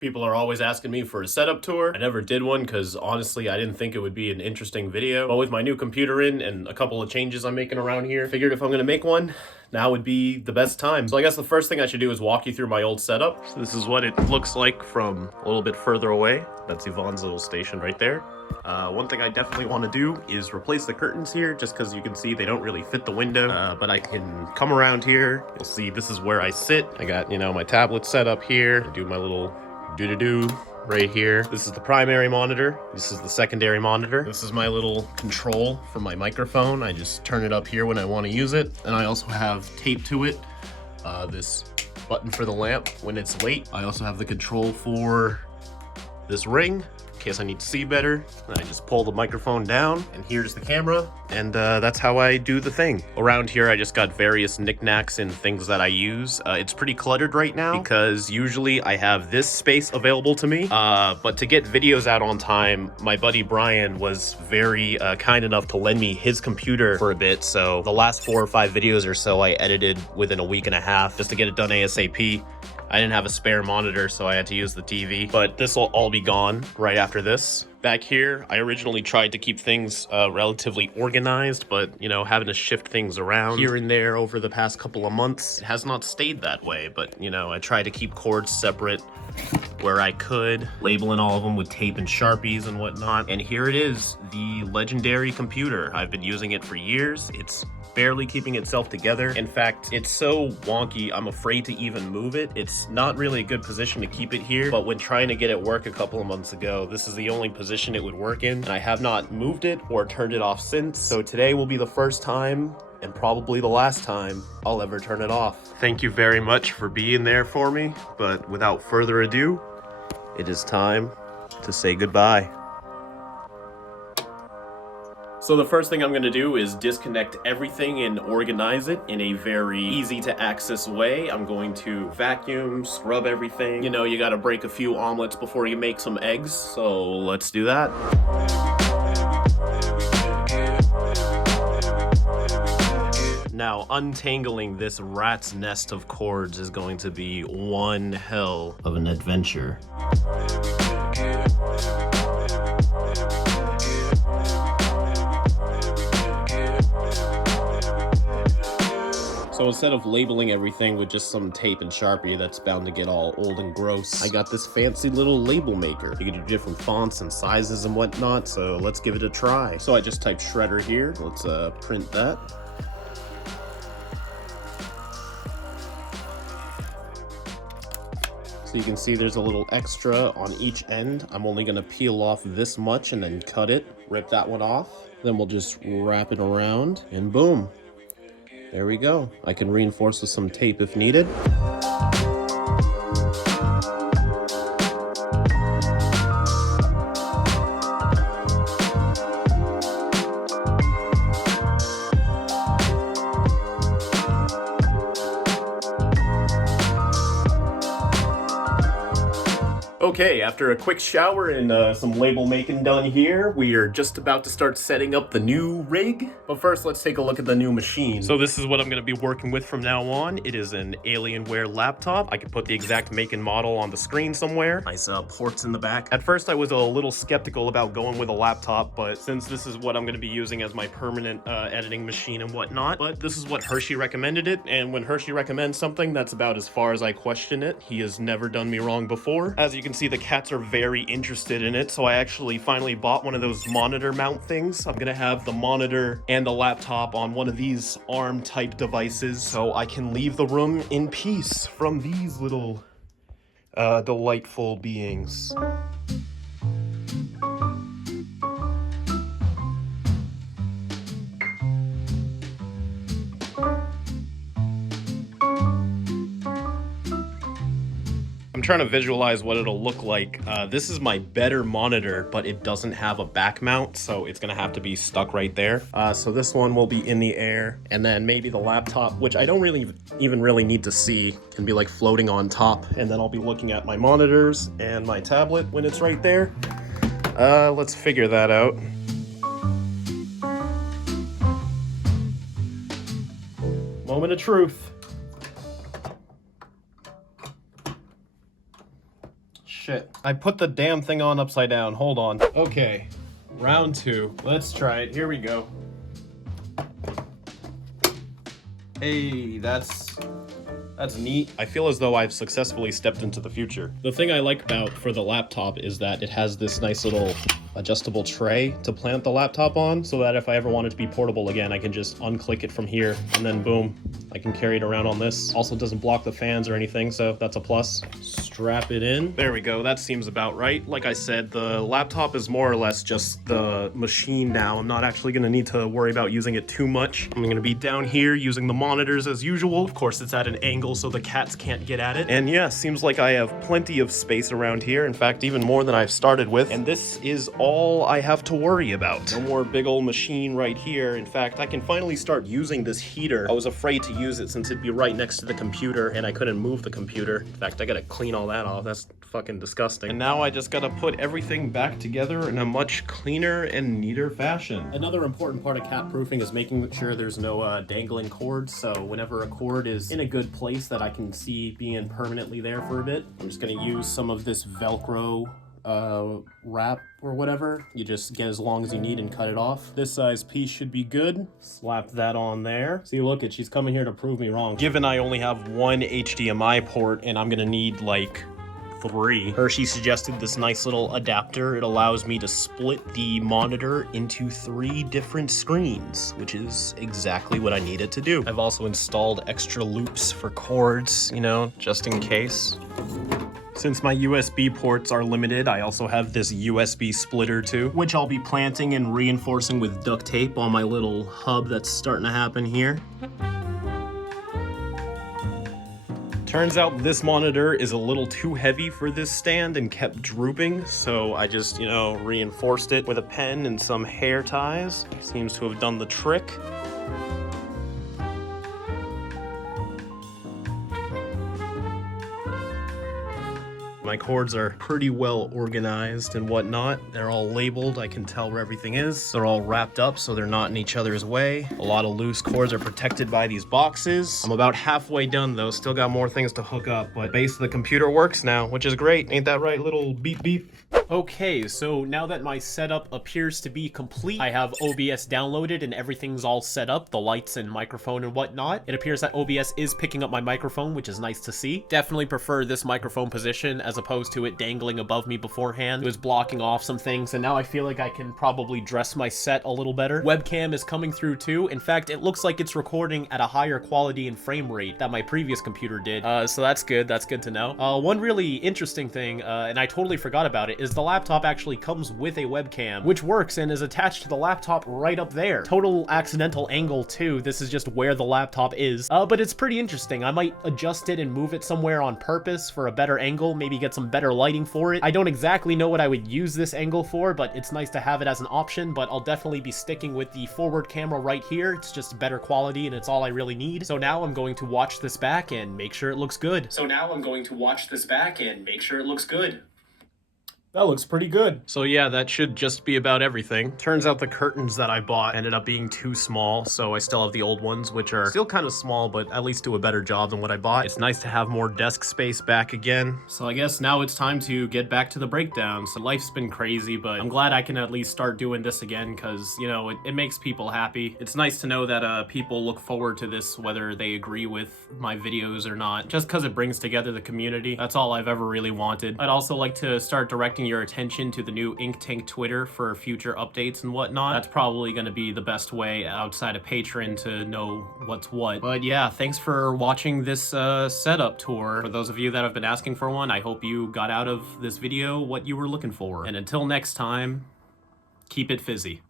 People are always asking me for a setup tour. I never did one because honestly, I didn't think it would be an interesting video. But with my new computer in and a couple of changes I'm making around here, figured if I'm gonna make one, now would be the best time. So I guess the first thing I should do is walk you through my old setup. So this is what it looks like from a little bit further away. That's Yvonne's little station right there. One thing I definitely want to do is replace the curtains here, just because you can see they don't really fit the window. But I can come around here. You'll see this is where I sit. I got, my tablet set up here. I do my little do-do-do right here. This is the primary monitor. This is the secondary monitor. This is my little control for my microphone. I just turn it up here when I want to use it. And I also have taped to it this button for the lamp when it's late. I also have the control for this ring in case I need to see better. And I just pull the microphone down, and here's the camera, and that's how I do the thing. Around here, I just got various knickknacks and things that I use. It's pretty cluttered right now because usually I have this space available to me, but to get videos out on time, my buddy Brian was very kind enough to lend me his computer for a bit, so the last 4 or 5 videos or so I edited within a week and a half just to get it done ASAP. I didn't have a spare monitor, so I had to use the TV, but this will all be gone right after this. Back here, I originally tried to keep things relatively organized, but, having to shift things around here and there over the past couple of months, it has not stayed that way, but, I try to keep cords separate where I could, labeling all of them with tape and Sharpies and whatnot. And here it is, the legendary computer. I've been using it for years. It's barely keeping itself together. In fact, it's so wonky, I'm afraid to even move it. It's not really a good position to keep it here, but when trying to get it work a couple of months ago, this is the only position it would work in, and I have not moved it or turned it off since. So today will be the first time, and probably the last time, I'll ever turn it off. Thank you very much for being there for me, but without further ado, it is time to say goodbye. So the first thing I'm going to do is disconnect everything and organize it in a very easy to access way. I'm going to vacuum, scrub everything. You gotta break a few omelets before you make some eggs, so let's do that. Now, untangling this rat's nest of cords is going to be one hell of an adventure. So instead of labeling everything with just some tape and Sharpie that's bound to get all old and gross, I got this fancy little label maker. You can do different fonts and sizes and whatnot, so let's give it a try. So I just typed shredder here. Let's print that. So you can see there's a little extra on each end. I'm only gonna peel off this much and then cut it, rip that one off. Then we'll just wrap it around and boom. There we go. I can reinforce with some tape if needed. Okay, after a quick shower and some label making done here, we are just about to start setting up the new rig. But first, let's take a look at the new machine. So this is what I'm going to be working with from now on. It is an Alienware laptop. I can put the exact make and model on the screen somewhere. Nice ports in the back. At first, I was a little skeptical about going with a laptop, but since this is what I'm going to be using as my permanent editing machine and whatnot, but this is what Hershey recommended it, and when Hershey recommends something, that's about as far as I question it. He has never done me wrong before. As you can see, the cats are very interested in it, so I actually finally bought one of those monitor mount things. I'm gonna have the monitor and the laptop on one of these ARM type devices so I can leave the room in peace from these little delightful beings. I'm trying to visualize what it'll look like. This is my better monitor, but it doesn't have a back mount, so it's gonna have to be stuck right there. So this one will be in the air, and then maybe the laptop, which I don't really even need to see, can be like floating on top, and then I'll be looking at my monitors and my tablet when it's right there. Let's figure that out. Moment of truth. shit. I put the damn thing on upside down. Hold on. Okay, round 2. Let's try it. Here we go. Hey, that's neat. I feel as though I've successfully stepped into the future. The thing I like about for the laptop is that it has this nice little adjustable tray to plant the laptop on, so that if I ever want it to be portable again, I can just unclick it from here, and then boom, I can carry it around on this. Also doesn't block the fans or anything, so that's a plus. Strap it in. There we go, that seems about right. Like I said, the laptop is more or less just the machine now. I'm not actually gonna need to worry about using it too much. I'm gonna be down here using the monitors as usual. Of course, it's at an angle so the cats can't get at it. And yeah, seems like I have plenty of space around here. In fact, even more than I've started with. And this is all I have to worry about. No more big old machine right here. In fact, I can finally start using this heater. I was afraid to use it since it'd be right next to the computer and I couldn't move the computer. In fact, I gotta clean all that off. That's fucking disgusting. And now I just gotta put everything back together in a much cleaner and neater fashion. Another important part of cat proofing is making sure there's no dangling cords. So whenever a cord is in a good place that I can see being permanently there for a bit, I'm just gonna use some of this Velcro wrap or whatever. You just get as long as you need and cut it off. This size piece should be good. Slap that on there. See, look at, she's coming here to prove me wrong. Given I only have one HDMI port and I'm gonna need like 3. Hershey suggested this nice little adapter. It allows me to split the monitor into 3 different screens, which is exactly what I need it to do. I've also installed extra loops for cords, you know, just in case. Since my USB ports are limited, I also have this USB splitter too, which I'll be planting and reinforcing with duct tape on my little hub that's starting to happen here. Turns out this monitor is a little too heavy for this stand and kept drooping, so I just, you know, reinforced it with a pen and some hair ties. Seems to have done the trick. My cords are pretty well organized and whatnot. They're all labeled. I can tell where everything is. They're all wrapped up so they're not in each other's way. A lot of loose cords are protected by these boxes. I'm about halfway done though. Still got more things to hook up, but base of the computer works now, which is great. Ain't that right, little beep beep? Okay, so now that my setup appears to be complete, I have OBS downloaded and everything's all set up, the lights and microphone and whatnot. It appears that OBS is picking up my microphone, which is nice to see. Definitely prefer this microphone position as opposed to it dangling above me beforehand. It was blocking off some things, and now I feel like I can probably dress my set a little better. Webcam is coming through too. In fact, it looks like it's recording at a higher quality and frame rate that my previous computer did, so that's good. That's good to know. One really interesting thing, and I totally forgot about it, is the laptop actually comes with a webcam, which works and is attached to the laptop right up there. Total accidental angle too. This is just where the laptop is, but it's pretty interesting. I might adjust it and move it somewhere on purpose for a better angle, maybe get some better lighting for it. I don't exactly know what I would use this angle for, but it's nice to have it as an option, but I'll definitely be sticking with the forward camera right here. It's just better quality and it's all I really need. So now I'm going to watch this back and make sure it looks good. That looks pretty good. So yeah, that should just be about everything. Turns out the curtains that I bought ended up being too small, so I still have the old ones, which are still kind of small, but at least do a better job than what I bought. It's nice to have more desk space back again. So I guess now it's time to get back to the breakdown. So life's been crazy, but I'm glad I can at least start doing this again because, you know, it makes people happy. It's nice to know that people look forward to this, whether they agree with my videos or not, just because it brings together the community. That's all I've ever really wanted. I'd also like to start directing your attention to the new Ink Tank Twitter for future updates and whatnot. That's probably going to be the best way outside of Patreon to know what's what. But yeah, thanks for watching this setup tour. For those of you that have been asking for one, I hope you got out of this video what you were looking for. And until next time, keep it fizzy.